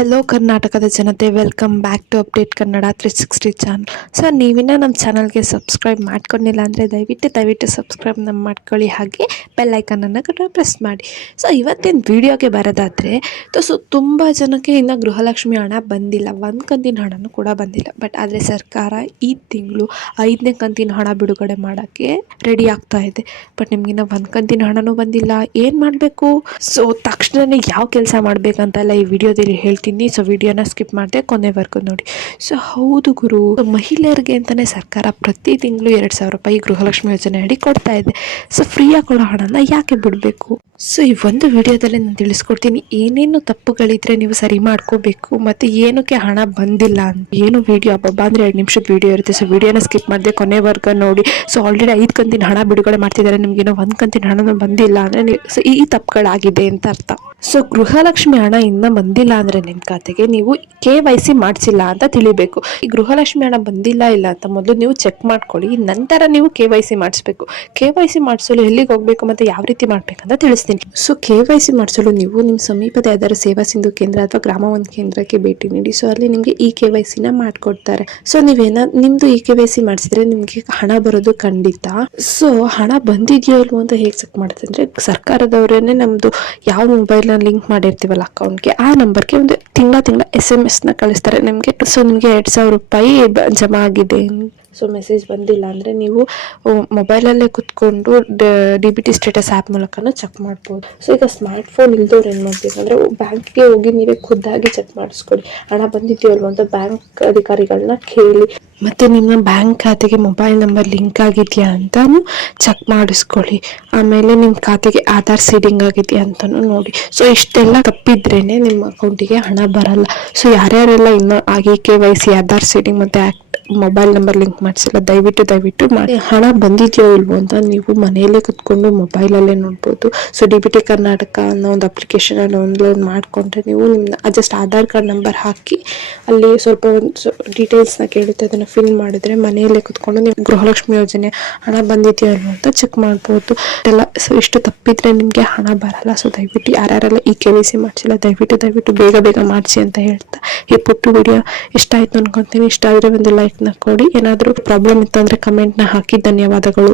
Hello ಕರ್ನಾಟಕದ ಜನತೆ, welcome back to update Kannada 360 channel. So ನೀವಿನ್ನ ನಮ್ಮ ಚಾನಲ್ಗೆ ಸಬ್ಸ್ಕ್ರೈಬ್ ಮಾಡ್ಕೊಂಡಿಲ್ಲ ಅಂದರೆ ದಯವಿಟ್ಟು ಸಬ್ಸ್ಕ್ರೈಬ್ ಮಾಡ್ಕೊಳ್ಳಿ, ಹಾಗೆ ಬೆಲ್ ಐಕನನ್ನು ಕೂಡ ಪ್ರೆಸ್ ಮಾಡಿ. ಸೊ ಇವತ್ತಿನ ವಿಡಿಯೋಗೆ ಬರೋದಾದರೆ, ಸೊ ತುಂಬ ಜನಕ್ಕೆ ಇನ್ನು ಗೃಹಲಕ್ಷ್ಮಿ ಹಣ ಬಂದಿಲ್ಲ, ಒಂದು ಕಂತಿನ ಹಣನೂ ಕೂಡ ಬಂದಿಲ್ಲ. ಬಟ್ ಆದರೆ ಸರ್ಕಾರ ಈ ತಿಂಗಳು 5ನೇ ಕಂತಿನ ಹಣ ಬಿಡುಗಡೆ ಮಾಡೋಕ್ಕೆ ರೆಡಿ ಆಗ್ತಾ ಇದೆ. ಬಟ್ ನಿಮಗಿನ್ನ ಒಂದು ಕಂತಿನ ಹಣನೂ ಬಂದಿಲ್ಲ, ಏನು ಮಾಡಬೇಕು? ಸೊ ತಕ್ಷಣವೇ ಯಾವ ಕೆಲಸ ಮಾಡಬೇಕಂತೆಲ್ಲ ಈ ವಿಡಿಯೋದಲ್ಲಿ ಹೇಳ್ತೀನಿ. ಸೊ ವಿಡಿಯೋನ ಸ್ಕಿಪ್ ಮಾಡದೆ ಕೊನೆವರೆಗೂ ನೋಡಿ. ಸೊ ಹೌದು ಗುರು, ಮಹಿಳೆಯರಿಗೆ ಅಂತಲೇ ಸರ್ಕಾರ ಪ್ರತಿ ತಿಂಗಳು 2,000 ರೂಪಾಯಿ ಗೃಹಲಕ್ಷ್ಮಿ ಯೋಜನೆ ಅಡಿ ಕೊಡ್ತಾ ಇದೆ. ಸೊ ಫ್ರೀಯಾಗಿ ಕೊಡೋ ಹಣನ ಯಾಕೆ ಬಿಡಬೇಕು? ಸೊ ಈ ಒಂದು ವಿಡಿಯೋದಲ್ಲಿ ನಾನು ತಿಳಿಸ್ಕೊಡ್ತೀನಿ ಏನೇನು ತಪ್ಪುಗಳಿದ್ರೆ ನೀವು ಸರಿ ಮಾಡ್ಕೋಬೇಕು, ಮತ್ತು ಏನಕ್ಕೆ ಹಣ ಬಂದಿಲ್ಲ ಅಂತ. ಏನು ವಿಡಿಯೋ ಹಬ್ಬ ಅಂದರೆ 2 ನಿಮಿಷದ ವಿಡಿಯೋ ಇರುತ್ತೆ. ಸೊ ವಿಡಿಯೋನ ಸ್ಕಿಪ್ ಮಾಡದೆ ಕೊನೆವರೆಗೂ ನೋಡಿ. ಸೊ ಆಲ್ರೆಡಿ 5 ಕಂತಿನ ಹಣ ಬಿಡುಗಡೆ ಮಾಡ್ತಿದ್ದಾರೆ, ನಿಮಗೇನೋ 1 ಕಂತಿನ ಹಣನೂ ಬಂದಿಲ್ಲ ಅಂದರೆ ಸೊ ಈ ತಪ್ಪುಗಳಾಗಿದೆ ಅಂತ ಅರ್ಥ. ಸೊ ಗೃಹಲಕ್ಷ್ಮಿ ಹಣ ಇನ್ನೂ ಬಂದಿಲ್ಲ ಅಂದರೆ ನಿಮ್ಮ ಖಾತೆಗೆ ನೀವು KYC ಮಾಡಿಸಿಲ್ಲ ಅಂತ ತಿಳಿಬೇಕು. ಈ ಗೃಹಲಕ್ಷ್ಮಿ ಹಣ ಬಂದಿಲ್ಲ ಇಲ್ಲ ಅಂತ ಮೊದಲು ನೀವು ಚೆಕ್ ಮಾಡ್ಕೊಳ್ಳಿ, ನಂತರ ನೀವು KYC ಮಾಡಿಸ್ಬೇಕು. KYC ಮಾಡಿಸಲು ಎಲ್ಲಿಗೆ ಹೋಗಬೇಕು ಮತ್ತು ಯಾವ ರೀತಿ ಮಾಡಬೇಕಂತ ತಿಳಿಸ್ತೀನಿ. ಸೊ KYC ಮಾಡಿಸಲು ನೀವು ನಿಮ್ಮ ಸಮೀಪದ ಯಾವ್ದಾದ್ರು ಸೇವಾ ಸಿಂಧು ಕೇಂದ್ರ ಅಥವಾ ಗ್ರಾಮ ಒಂದು ಕೇಂದ್ರಕ್ಕೆ ಭೇಟಿ ನೀಡಿ. ಸೊ ಅಲ್ಲಿ ನಿಮಗೆ ಈ KYC ನ ಮಾಡ್ಕೊಡ್ತಾರೆ. ಸೊ ನಿಮ್ದು ಈ KYC ಮಾಡಿಸಿದ್ರೆ ನಿಮಗೆ ಹಣ ಬರೋದು ಖಂಡಿತ. ಸೊ ಹಣ ಬಂದಿದೆಯೋ ಇಲ್ವೋ ಅಂತ ಹೇಗೆ ಚೆಕ್ ಮಾಡುತ್ತೆ ಅಂದರೆ, ಸರ್ಕಾರದವರೇನೆ ನಮ್ದು ಯಾವ ಮೊಬೈಲ್ ಲಿಂಕ್ ಮಾಡಿರ್ತೀವಲ್ಲ ಅಕೌಂಟ್ಗೆ, ಆ ನಂಬರ್ಗೆ ಒಂದು ತಿಂಗಳ SMS ನ ಕಳಿಸ್ತಾರೆ ನಿಮಗೆ. ಸೊ ನಿಮಗೆ 2,000 ರೂಪಾಯಿ ಜಮಾ ಆಗಿದೆ. ಸೊ ಮೆಸೇಜ್ ಬಂದಿಲ್ಲ ಅಂದರೆ ನೀವು ಮೊಬೈಲಲ್ಲೇ ಕುತ್ಕೊಂಡು DBT ಸ್ಟೇಟಸ್ ಆ್ಯಪ್ ಮೂಲಕನೂ ಚೆಕ್ ಮಾಡ್ಬೋದು. ಸೊ ಈಗ ಸ್ಮಾರ್ಟ್ ಫೋನ್ ಇಲ್ದವ್ರು ಏನು ಮಾಡ್ಬೇಕು ಅಂದರೆ, ಬ್ಯಾಂಕ್ಗೆ ಹೋಗಿ ನೀವೇ ಖುದ್ದಾಗಿ ಚೆಕ್ ಮಾಡಿಸ್ಕೊಡಿ, ಹಣ ಬಂದಿದೆಯೋ ಅಲ್ವೋ ಅಂತ ಬ್ಯಾಂಕ್ ಅಧಿಕಾರಿಗಳನ್ನ ಕೇಳಿ. ಮತ್ತು ನಿಮ್ಮ ಬ್ಯಾಂಕ್ ಖಾತೆಗೆ ಮೊಬೈಲ್ ನಂಬರ್ ಲಿಂಕ್ ಆಗಿದೆಯಾ ಅಂತಲೂ ಚೆಕ್ ಮಾಡಿಸ್ಕೊಳ್ಳಿ. ಆಮೇಲೆ ನಿಮ್ಮ ಖಾತೆಗೆ ಆಧಾರ್ ಸೀಡಿಂಗ್ ಆಗಿದೆಯಾ ಅಂತಲೂ ನೋಡಿ. ಸೊ ಇಷ್ಟೆಲ್ಲ ತಪ್ಪಿದ್ರೇ ನಿಮ್ಮ ಅಕೌಂಟಿಗೆ ಹಣ ಬರಲ್ಲ. ಸೊ ಯಾರ್ಯಾರೆಲ್ಲ ಇನ್ನೂ ಆಗಿ KYC, ಆಧಾರ್ ಸೀಡಿಂಗ್ ಮತ್ತು ಮೊಬೈಲ್ ನಂಬರ್ ಲಿಂಕ್ ಮಾಡಿಸಿಲ್ಲ, ದಯವಿಟ್ಟು ಮಾಡಿ. ಹಣ ಬಂದಿದೆಯೋ ಇಲ್ವೋ ಅಂತ ನೀವು ಮನೆಯಲ್ಲೇ ಕುತ್ಕೊಂಡು ಮೊಬೈಲಲ್ಲೇ ನೋಡ್ಬೋದು. ಸೊ DBT ಕರ್ನಾಟಕ ಅನ್ನೋ ಒಂದು ಅಪ್ಲಿಕೇಶನ್ ಡೌನ್ಲೋಡ್ ಮಾಡಿಕೊಂಡ್ರೆ ನೀವು ನಿಮ್ಮ ಜಸ್ಟ್ ಆಧಾರ್ ಕಾರ್ಡ್ ನಂಬರ್ ಹಾಕಿ ಅಲ್ಲಿ ಸ್ವಲ್ಪ ಡೀಟೇಲ್ಸ್ನ ಕೇಳುತ್ತೆ, ಅದನ್ನು ಫಿಲ್ ಮಾಡಿದ್ರೆ ಮನೆಯಲ್ಲೇ ಕುತ್ಕೊಂಡು ನೀವು ಗೃಹಲಕ್ಷ್ಮಿ ಯೋಜನೆ ಹಣ ಬಂದಿದೆಯೋ ಇಲ್ವೋ ಅಂತ ಚೆಕ್ ಮಾಡ್ಬೋದು. ಎಲ್ಲ ಸೊ ಇಷ್ಟು ತಪ್ಪಿದ್ರೆ ನಿಮಗೆ ಹಣ ಬರಲ್ಲ. ಸೊ ದಯವಿಟ್ಟು ಯಾರ್ಯಾರೆಲ್ಲ ಈ KYC ಮಾಡಿಸಿಲ್ಲ ದಯವಿಟ್ಟು ಬೇಗ ಮಾಡಿಸಿ ಅಂತ ಹೇಳ್ತಾ, ಈ ಪುಟ್ಟು ವಿಡಿಯೋ ಇಷ್ಟ ಆಯ್ತು ಅನ್ಕೊಂತೀನಿ. ಇಷ್ಟ ಆದರೆ ಒಂದು ಲೈಕ್ನ ಕೊಡಿ. ಏನಾದರೂ ಪ್ರಾಬ್ಲಮ್ ಇತ್ತು ಅಂದರೆ ಕಮೆಂಟ್ನ ಹಾಕಿ. ಧನ್ಯವಾದಗಳು.